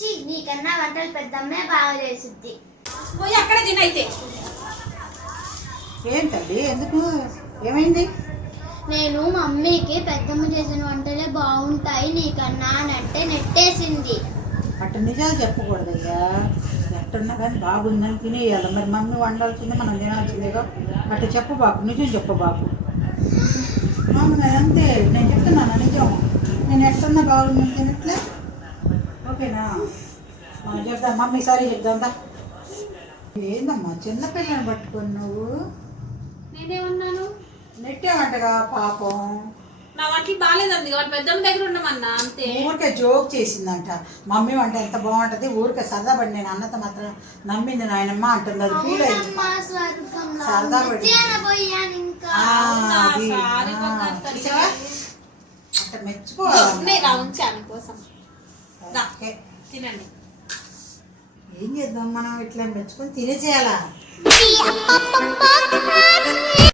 నీకన్నా వంటలు పెద్దమ్మే బాగా చేసిద్ది. పోయి అక్కడ తినైతే. ఏంటండి ఎందుకు, ఏమైంది? నేను మమ్మీకి పెద్దమ్మ చేసిన వంటలే బాగుంటాయి నీకన్నా అంటే నెట్టేసింది. అట్ట నిజాలు చెప్పకూడదయ్యా. ఎట్టున్నా కానీ బాగుందని తినేయాలి. మరి మమ్మీ వండాల్సిందే, మనం తినాల్సిందేగా. అట్ట చెప్పబాకు, నిజం చెప్పబాకు. అవును అంతే, నేను చెప్తున్నాను నిజం. నేను ఎట్టున్నా బాగుందని తినట్లే. ఓకేనా? మనం చెప్దాం, మమ్మీ సారీ చెప్దాందా. ఏందమ్మా చిన్నపిల్లని పట్టుకొని నువ్వు? నేనేమన్నాను? నెట్టేమంటగా పాపం. నా వంటలు బాగాలేదండి, వాళ్ళ పెద్దమ్మ దగ్గర ఉండమన్నా అంతే. ఊరికే జోక్ చేసిందంట. మమ్మీ వంట ఎంత బాగుంటది, ఊరికే సరదా పడి నేను అన్నత మాత్రం నమ్మింది నాయనమ్మ అంటుంది. అది ఫీల్ అయింది, సరదా పడి. అంట మెచ్చుకోవాలి. తినండి. ఏం చేద్దాం మనం, ఇట్లా మెచ్చుకొని తినేసేయాలా?